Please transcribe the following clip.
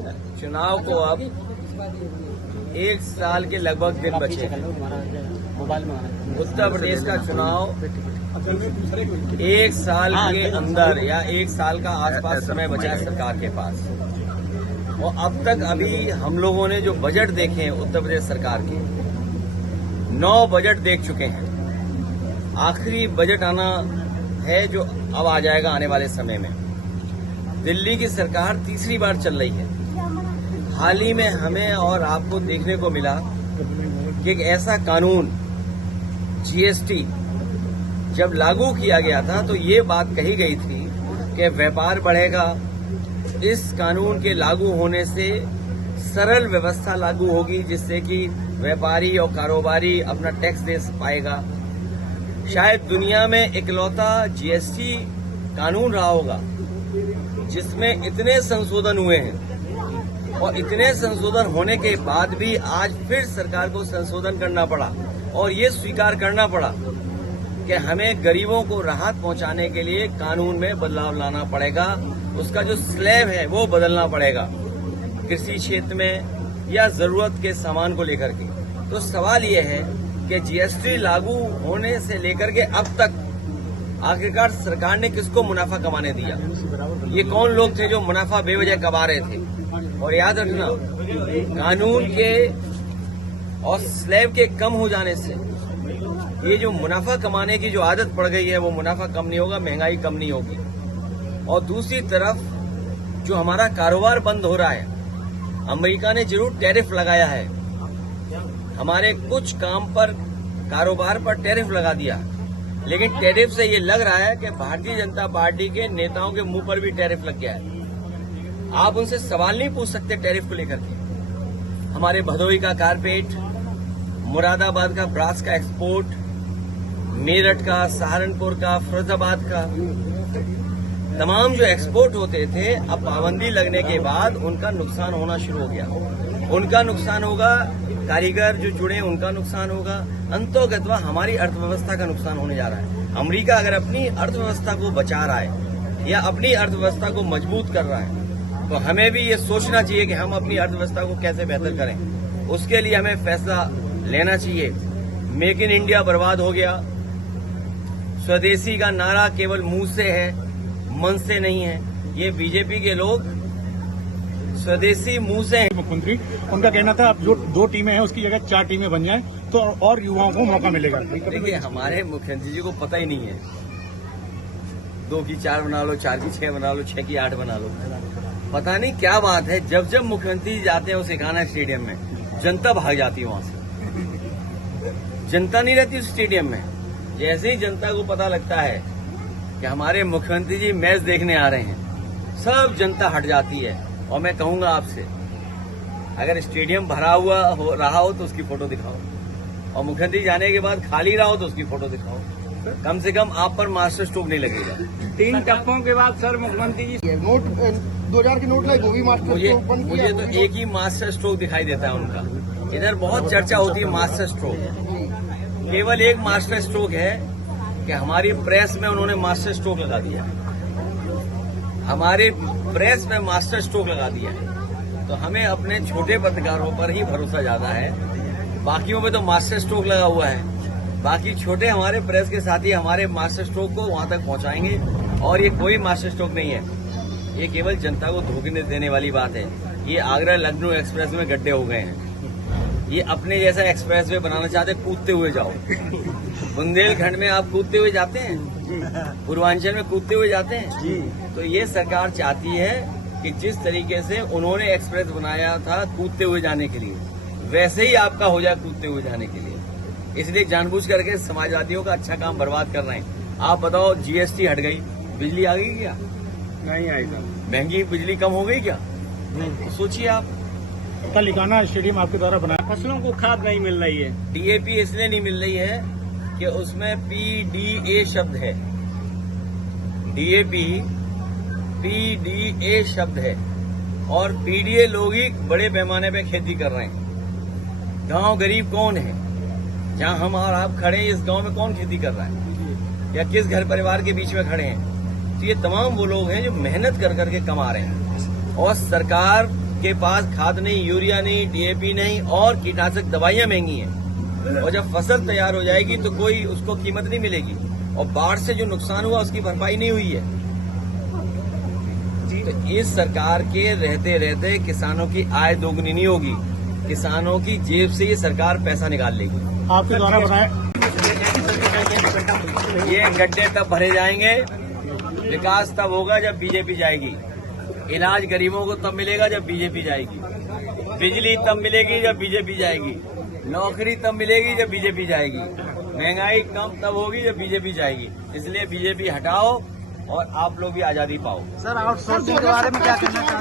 चुनाव को अब 1 साल के लगभग दिन बचे हैं। उत्तर प्रदेश का चुनाव 1 साल के अंदर या 1 साल का आसपास समय बचा है सरकार के पास। और अब तक अभी हम लोगों ने जो बजट देखे हैं उत्तर प्रदेश सरकार के 9 बजट देख चुके हैं। आखिरी बजट आना है जो अब आ जाएगा आने वाले समय में। दिल्ली की सरकार तीसरी बार चल रही है। हाल ही में हमें और आपको देखने को मिला कि एक ऐसा कानून जीएसटी जब लागू किया गया था तो ये बात कही गई थी कि व्यापार बढ़ेगा। इस कानून के लागू होने से सरल व्यवस्था लागू होगी जिससे कि व्यापारी और कारोबारी अपना टैक्स दे पाएगा। शायद दुनिया में इकलौता जीएसटी कानून रहा होगा जिसमें इतने संशोधन हुए हैं और इतने संशोधन होने के बाद भी आज फिर सरकार को संशोधन करना पड़ा और ये स्वीकार करना पड़ा कि हमें गरीबों को राहत पहुंचाने के लिए कानून में बदलाव लाना पड़ेगा। उसका जो स्लैब है वो बदलना पड़ेगा कृषि क्षेत्र में या जरूरत के सामान को लेकर के। तो सवाल ये है कि जीएसटी लागू होने से लेकर के अब तक आखिरकार सरकार ने किसको मुनाफा कमाने दिया? ये कौन लोग थे जो मुनाफा बेवजह कमा रहे थे? और याद रखना, कानून के और स्लैब के कम हो जाने से ये जो मुनाफा कमाने की जो आदत पड़ गई है वो मुनाफा कम नहीं होगा, महंगाई कम नहीं होगी। और दूसरी तरफ जो हमारा कारोबार बंद हो रहा है, अमेरिका ने जरूर टैरिफ लगाया है, हमारे कुछ काम पर कारोबार पर टैरिफ लगा दिया, लेकिन टैरिफ से ये लग रहा है कि भारतीय जनता पार्टी के नेताओं के मुंह पर भी टैरिफ लग गया है। आप उनसे सवाल नहीं पूछ सकते टैरिफ को लेकर के। हमारे भदोही का कारपेट, मुरादाबाद का ब्रास का एक्सपोर्ट, मेरठ का, सहारनपुर का, फिरोजाबाद का, तमाम जो एक्सपोर्ट होते थे अब पाबंदी लगने के बाद उनका नुकसान होना शुरू हो गया। उनका नुकसान होगा, कारीगर जो जुड़े उनका नुकसान होगा, अंतोगत्वा हमारी अर्थव्यवस्था का नुकसान होने जा रहा है। अमेरिका अगर अपनी अर्थव्यवस्था को बचा रहा है या अपनी अर्थव्यवस्था को मजबूत कर रहा है तो हमें भी ये सोचना चाहिए कि हम अपनी अर्थव्यवस्था को कैसे बेहतर करें। उसके लिए हमें फैसला लेना चाहिए। मेक इन इंडिया बर्बाद हो गया। स्वदेशी का नारा केवल मुंह से है, मन से नहीं है। ये बीजेपी के लोग स्वदेशी मुंह से हैं। मुख्यमंत्री उनका कहना था अब जो 2 टीमें हैं उसकी जगह 4 टीमें बन जाएं तो और युवाओं को मौका मिलेगा। देखिए, हमारे मुख्यमंत्री जी को पता ही नहीं है 2 की 4 बना लो, 4 की 6 बना लो, 6 की 8 बना लो। पता नहीं क्या बात है, जब जब मुख्यमंत्री जी जाते हैं उस एकाना स्टेडियम में जनता भाग जाती है वहां से। जनता नहीं रहती उस स्टेडियम में। जैसे ही जनता को पता लगता है कि हमारे मुख्यमंत्री जी मैच देखने आ रहे हैं, सब जनता हट जाती है। और मैं कहूंगा आपसे, अगर स्टेडियम भरा हुआ रहा हो तो उसकी फोटो दिखाओ, और मुख्यमंत्री जाने के बाद खाली रहा हो तो उसकी फोटो दिखाओ। कम से कम आप पर मास्टर स्ट्रोक नहीं लगेगा। 3 टप्पों के बाद सर मुख्यमंत्री जी नोट 2000 की नोट लाए, वो भी मास्टर स्ट्रोक बंद किया। मुझे तो एक ही मास्टर स्ट्रोक दिखाई देता है उनका। इधर बहुत चर्चा होती है मास्टर स्ट्रोक। केवल एक मास्टर स्ट्रोक है कि हमारी प्रेस में उन्होंने मास्टर स्ट्रोक लगा दिया। हमारे प्रेस में मास्टर स्ट्रोक लगा दिया है। तो हमें अपने छोटे पत्रकारों पर ही भरोसा ज्यादा है। बाकियों में तो मास्टर स्ट्रोक लगा हुआ है। बाकी छोटे हमारे प्रेस के साथी हमारे मास्टर स्ट्रोक को वहां तक पहुंचाएंगे। और ये कोई मास्टर स्ट्रोक नहीं है, ये केवल जनता को धोखे देने वाली बात है। ये आगरा लखनऊ एक्सप्रेस में गड्ढे हो गए हैं। ये अपने जैसा एक्सप्रेस वे बनाना चाहते, कूदते हुए जाओ। बुंदेलखंड में आप कूदते हुए जाते हैं, पूर्वांचल में कूदते हुए जाते हैं। तो ये सरकार चाहती है कि जिस तरीके से उन्होंने एक्सप्रेस बनाया था कूदते हुए जाने के लिए, वैसे ही आपका हो जाए कूदते हुए जाने के लिए। इसलिए जानबूझ करके समाजवादियों का अच्छा काम बर्बाद कर रहे हैं। आप बताओ, जीएसटी हट गई, बिजली आ गई क्या? नहीं आई सर। महंगी बिजली कम हो गई क्या? तो सोचिए आप। कल इकाना स्टेडियम आपके द्वारा बनाया, फसलों को खाद नहीं मिल रही है। डीएपी इसलिए नहीं मिल रही है कि उसमें पीडीए शब्द है। डीएपी पीडीए शब्द है और पीडीए लोग ही बड़े पैमाने पे खेती कर रहे हैं। गांव गरीब कौन है? जहां हम और आप खड़े हैं, इस गांव में कौन खेती कर रहा है या किस घर परिवार के बीच में खड़े हैं? तो ये तमाम वो लोग हैं जो मेहनत कर करके कमा रहे हैं। और सरकार आपके पास खाद नहीं, यूरिया नहीं, डीएपी नहीं और कीटनाशक दवाइयां महंगी हैं। और जब फसल तैयार हो जाएगी तो कोई उसको कीमत नहीं मिलेगी और बाढ़ से जो नुकसान हुआ उसकी भरपाई नहीं हुई है। तो इस सरकार के रहते रहते किसानों की आय दोगुनी नहीं होगी, किसानों की जेब से ये सरकार पैसा निकाल लेगी। आपके द्वारा बताया ये गड्ढे तब भरे जाएंगे, विकास तब होगा जब बीजेपी जाएगी, इलाज गरीबों को तब मिलेगा जब बीजेपी जाएगी, बिजली तब मिलेगी जब बीजेपी जाएगी, नौकरी तब मिलेगी जब बीजेपी जाएगी, महंगाई कम तब होगी जब बीजेपी जाएगी। इसलिए बीजेपी हटाओ और आप लोग भी आजादी पाओ। सर आउटसोर्सिंग के बारे में क्या कहना चाहते हैं?